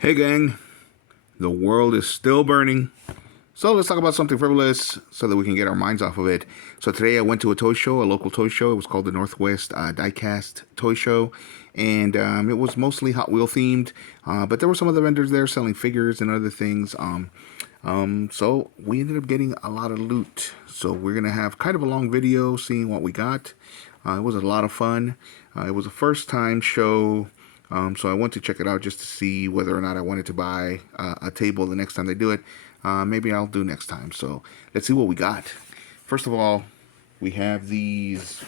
Hey gang, the world is still burning. So let's talk about something frivolous so that we can get our minds off of it. So today I went to a toy show, a local toy show. It was called the Northwest Diecast Toy Show. And it was mostly Hot Wheel themed. But there were some other vendors there selling figures and other things. So we ended up getting a lot of loot. So we're going to have kind of a long video seeing what we got. It was a lot of fun. It was a first time show. So I went to check it out just to see whether or not I wanted to buy a table the next time they do it. Maybe I'll do next time. So let's see what we got. First of all, we have these.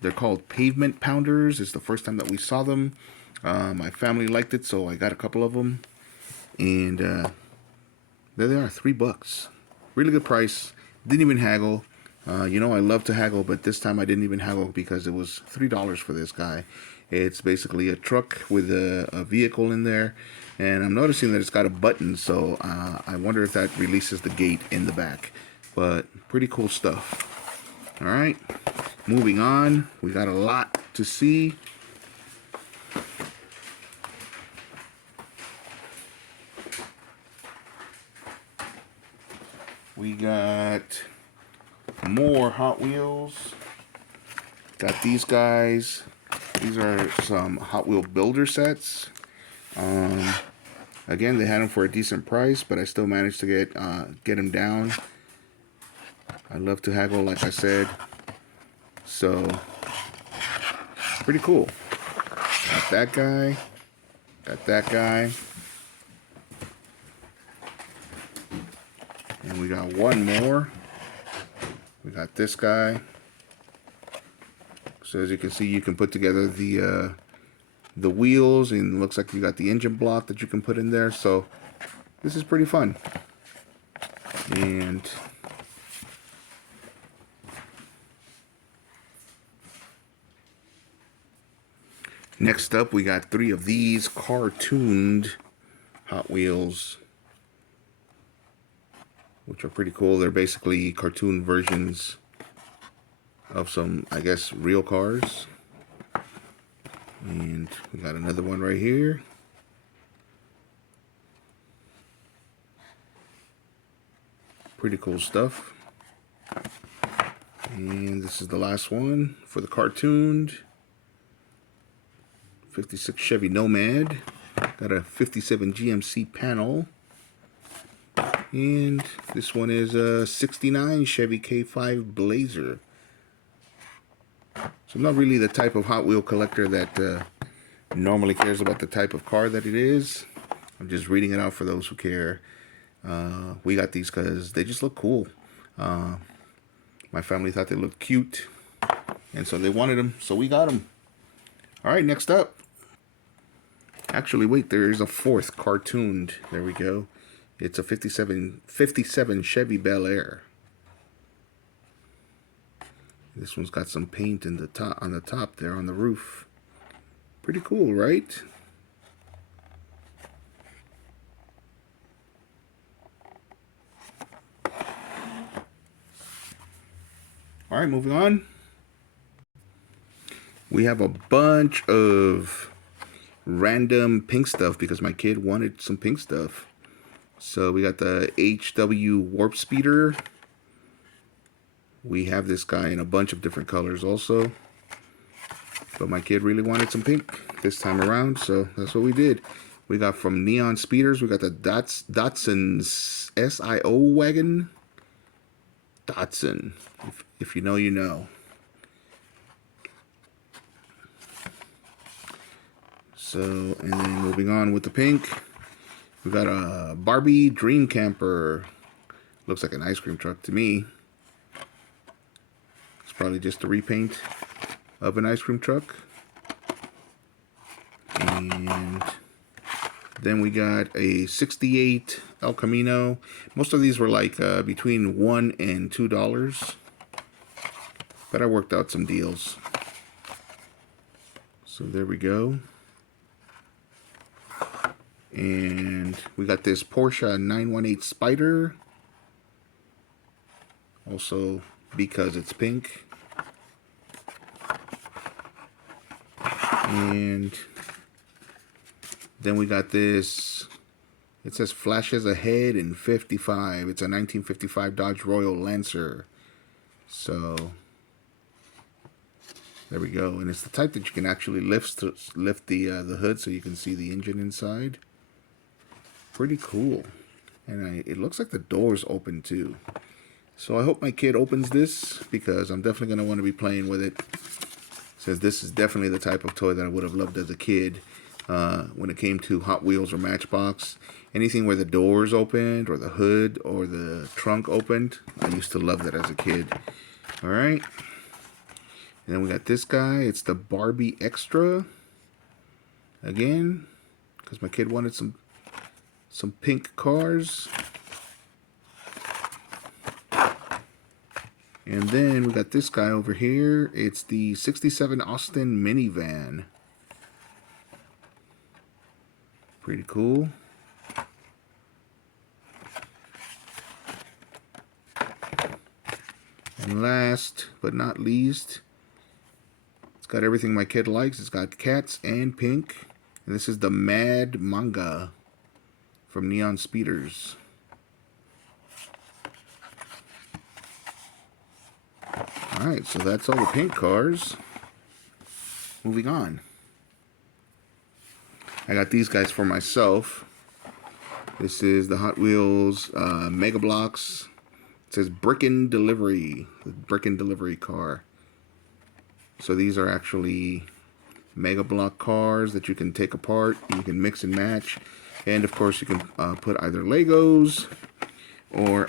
They're called pavement pounders. It's the first time that we saw them. My family liked it, so I got a couple of them. And there they are, $3. Really good price. Didn't even haggle. I love to haggle, but this time I didn't even haggle because it was $3 for this guy. It's basically a truck with a vehicle in there, and I'm noticing that it's got a button, so I wonder if that releases the gate in the back. But pretty cool stuff. All right, moving on. We got a lot to see. We got more Hot Wheels. Got these guys. These are some Hot Wheel builder sets. Again, they had them for a decent price, but I still managed to get them down. I love to haggle, like I said. So, pretty cool. Got that guy. Got that guy. And we got one more. We got this guy. So as you can see, you can put together the wheels, and it looks like you got the engine block that you can put in there. So this is pretty fun. And next up, we got 3 of these cartooned Hot Wheels, which are pretty cool. They're basically cartoon versions of some, I guess, real cars. And we got another one right here. Pretty cool stuff. And this is the last one for the cartooned 56 Chevy Nomad. Got a 57 GMC panel. And this one is a 69 Chevy K5 Blazer. So I'm not really the type of Hot Wheel collector that normally cares about the type of car that it is. I'm just reading it out for those who care. We got these because they just look cool. My family thought they looked cute, and so they wanted them, so we got them. All right, next up. Actually, wait, there is a 4th cartooned. There we go. It's a 57 Chevy Bel Air. This one's got some paint in the top, on the top there on the roof. Pretty cool, right? All right, moving on. We have a bunch of random pink stuff because my kid wanted some pink stuff. So we got the HW Warp Speeder. We have this guy in a bunch of different colors also. But my kid really wanted some pink this time around, so that's what we did. We got from Neon Speeders, we got the Datsun SIO wagon. Datsun. If you know, you know. So, and then moving on with the pink, we got a Barbie Dream Camper. Looks like an ice cream truck to me. It's probably just a repaint of an ice cream truck. And then we got a 68 El Camino. Most of these were like between $1 and $2. But I worked out some deals. So there we go. And we got this Porsche 918 Spider. Also because it's pink. And then we got this It says flashes ahead in 55. It's a 1955 Dodge Royal Lancer. So there we go. And it's the type that you can actually lift the hood so you can see the engine inside. Pretty cool. And it looks like the door's open too. So I hope my kid opens this because I'm definitely going to want to be playing with it. Since this is definitely the type of toy that I would have loved as a kid. When it came to Hot Wheels or Matchbox. Anything where the doors opened or the hood or the trunk opened. I used to love that as a kid. Alright. And then we got this guy. It's the Barbie Extra. Again. Because my kid wanted some pink cars. And then we got this guy over here. It's the 67 Austin minivan. Pretty cool. And last but not least, it's got everything my kid likes. It's got cats and pink. And this is the Mad Manga from Neon Speeders. Alright, so that's all the pink cars. Moving on. I got these guys for myself. This is the Hot Wheels Mega Bloks. It says Brickin' Delivery. The Brickin' Delivery car. So these are actually Mega Block cars that you can take apart. You can mix and match. And of course you can put either Legos or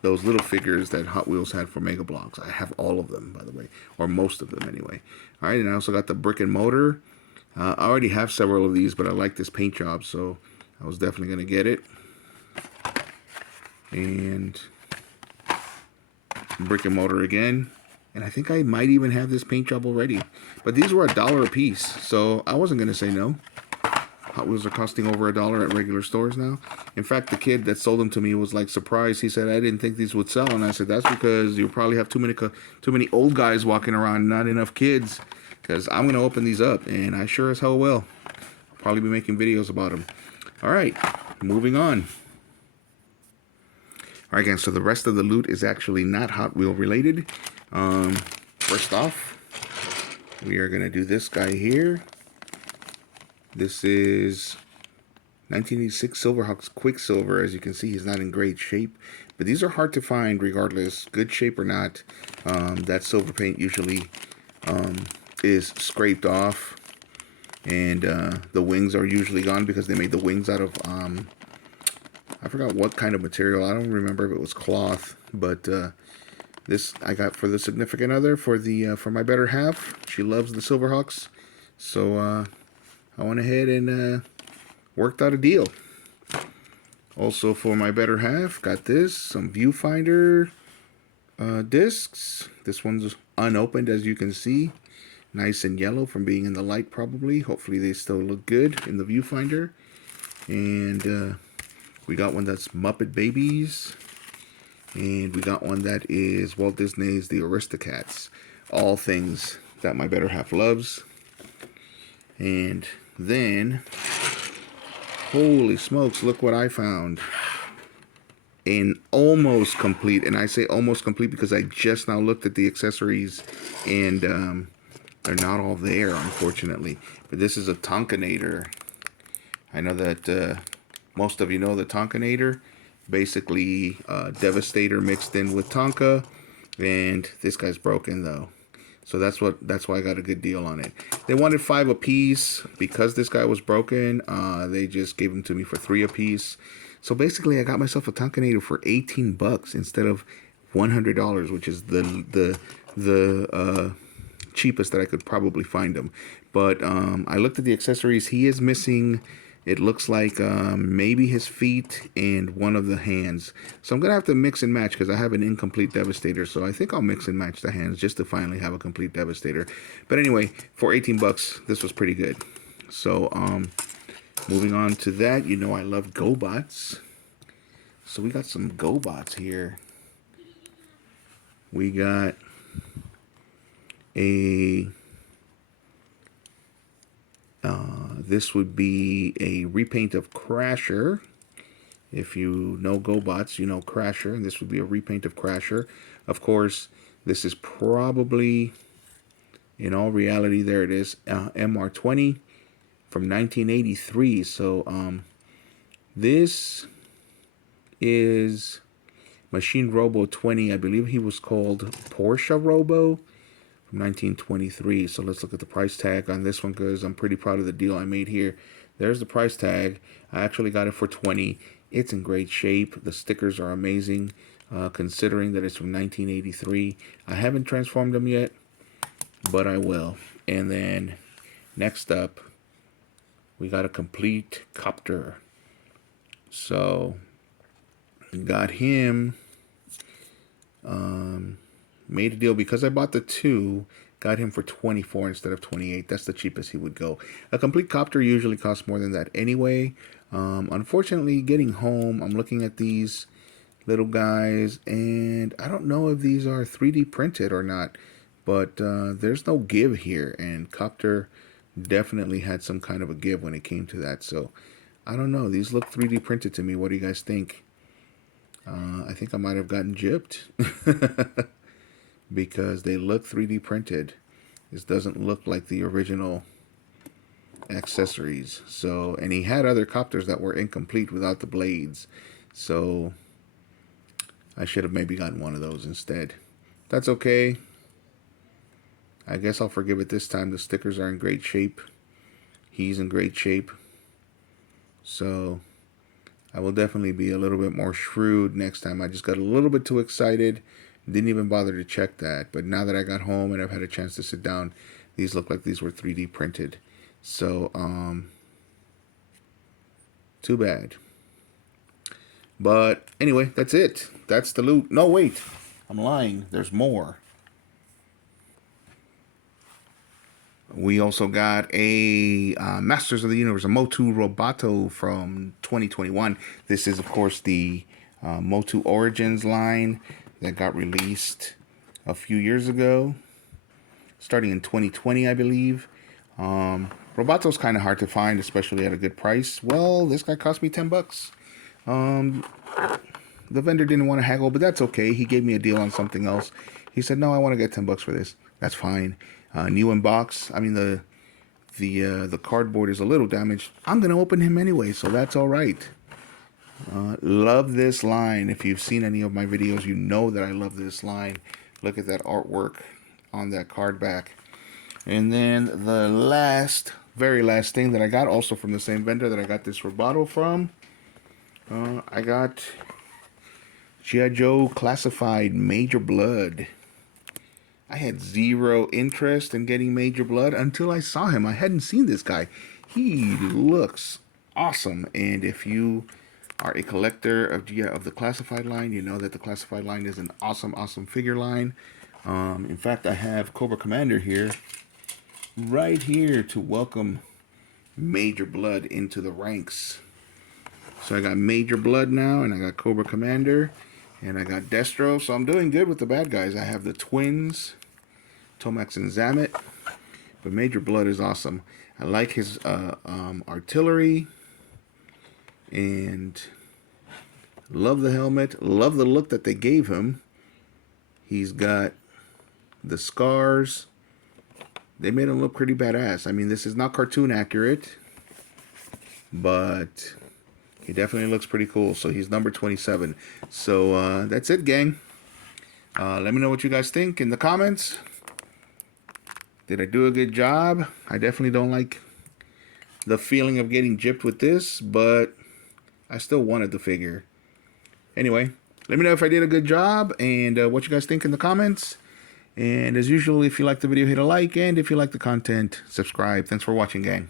those little figures that Hot Wheels had for Mega Bloks. I have all of them, by the way. Or most of them, anyway. Alright, and I also got the Brick and Motor. I already have several of these, but I like this paint job, so I was definitely going to get it. And Brick and Motor again. And I think I might even have this paint job already. But these were $1 a piece, so I wasn't going to say no. Hot Wheels are costing over $1 at regular stores now. In fact, the kid that sold them to me was like surprised. He said, I didn't think these would sell. And I said, that's because you probably have too many old guys walking around, not enough kids. Because I'm going to open these up, and I sure as hell will. I'll probably be making videos about them. Alright, moving on. Alright guys, so the rest of the loot is actually not Hot Wheel related. First off, we are going to do this guy here. This is 1986 Silverhawks Quicksilver. As you can see, he's not in great shape. But these are hard to find regardless, good shape or not. That silver paint usually is scraped off. And the wings are usually gone because they made the wings out of, I forgot what kind of material. I don't remember if it was cloth. But this I got for the significant other, for my better half. She loves the Silverhawks. So I went ahead and worked out a deal. Also for my better half, got this, some viewfinder discs. This one's unopened, as you can see. Nice and yellow from being in the light probably. Hopefully they still look good in the viewfinder. And we got one that's Muppet Babies. And we got one that is Walt Disney's The Aristocats. All things that my better half loves. And then, holy smokes, look what I found. An almost complete, and I say almost complete because I just now looked at the accessories and they're not all there, unfortunately. But this is a Tonkanator. I know that most of you know the Tonkanator. Basically, Devastator mixed in with Tonka. And this guy's broken, though. So that's why I got a good deal on it. They wanted 5 apiece. Because this guy was broken, they just gave them to me for 3 apiece. So basically, I got myself a Tonkanator for $18 instead of $100, which is the cheapest that I could probably find them. But I looked at the accessories. He is missing, it looks like maybe his feet and one of the hands. So I'm going to have to mix and match because I have an incomplete Devastator. So I think I'll mix and match the hands just to finally have a complete Devastator. But anyway, for $18, this was pretty good. So moving on to that, you know I love GoBots. So we got some GoBots here. We got a This would be a repaint of Crasher. If you know GoBots, you know Crasher, and this would be a repaint of Crasher. Of course, this is probably, in all reality, there it is, MR20 from 1983. So this is Machine Robo 20. I believe he was called Porsche Robo from 1923. So let's look at the price tag on this one, because I'm pretty proud of the deal I made here. There's the price tag. I actually got it for 20. It's in great shape. The stickers are amazing, considering that it's from 1983. I haven't transformed them yet, but I will. And then next up, we got a complete copter. So got him. Made a deal because I bought the 2. Got him for 24 instead of 28. That's the cheapest he would go. A complete copter usually costs more than that anyway. Unfortunately, getting home, I'm looking at these little guys, and I don't know if these are 3D printed or not, but there's no give here, and Copter definitely had some kind of a give when it came to that. So I don't know. These look 3D printed to me. What do you guys think? I think I might have gotten gypped because they look 3D printed. This doesn't look like the original accessories. So, and he had other copters that were incomplete without the blades. So I should have maybe gotten one of those instead. That's okay. I guess I'll forgive it this time. The stickers are in great shape. He's in great shape. So I will definitely be a little bit more shrewd next time. I just got a little bit too excited. Didn't even bother to check that. But now that I got home and I've had a chance to sit down, these look like these were 3D printed. So, too bad. But anyway, that's it. That's the loot. No, wait. I'm lying. There's more. We also got a Masters of the Universe, a Motu Roboto from 2021. This is, of course, the Motu Origins line that got released a few years ago, starting in 2020, I believe. Robato's kind of hard to find, especially at a good price. Well, this guy cost me 10 bucks. The vendor didn't want to haggle, but that's okay. He gave me a deal on something else. He said, no, I want to get 10 bucks for this. That's fine. New in box. I mean, the cardboard is a little damaged. I'm going to open him anyway, so that's all right. Love this line. If you've seen any of my videos, you know that I love this line. Look at that artwork on that card back. And then the very last thing that I got, also from the same vendor that I got this Roboto from, I got G.I. Joe Classified Major Blood. I had zero interest in getting Major Blood until I saw him. I hadn't seen this guy. He looks awesome. And if you are a collector of the Classified line, you know that the Classified line is an awesome, awesome figure line. In fact, I have Cobra Commander here, right here, to welcome Major Blood into the ranks. So I got Major Blood now, and I got Cobra Commander, and I got Destro. So I'm doing good with the bad guys. I have the twins, Tomax and Zamet, but Major Blood is awesome. I like his artillery, and love the helmet. Love the look that they gave him. He's got the scars. They made him look pretty badass. I mean, this is not cartoon accurate, but he definitely looks pretty cool. So he's number 27. So that's it, gang. Let me know what you guys think in the comments. Did I do a good job? I definitely don't like the feeling of getting gypped with this, but I still wanted the figure. Anyway, let me know if I did a good job and what you guys think in the comments. And as usual, if you like the video, hit a like. And if you like the content, subscribe. Thanks for watching, gang.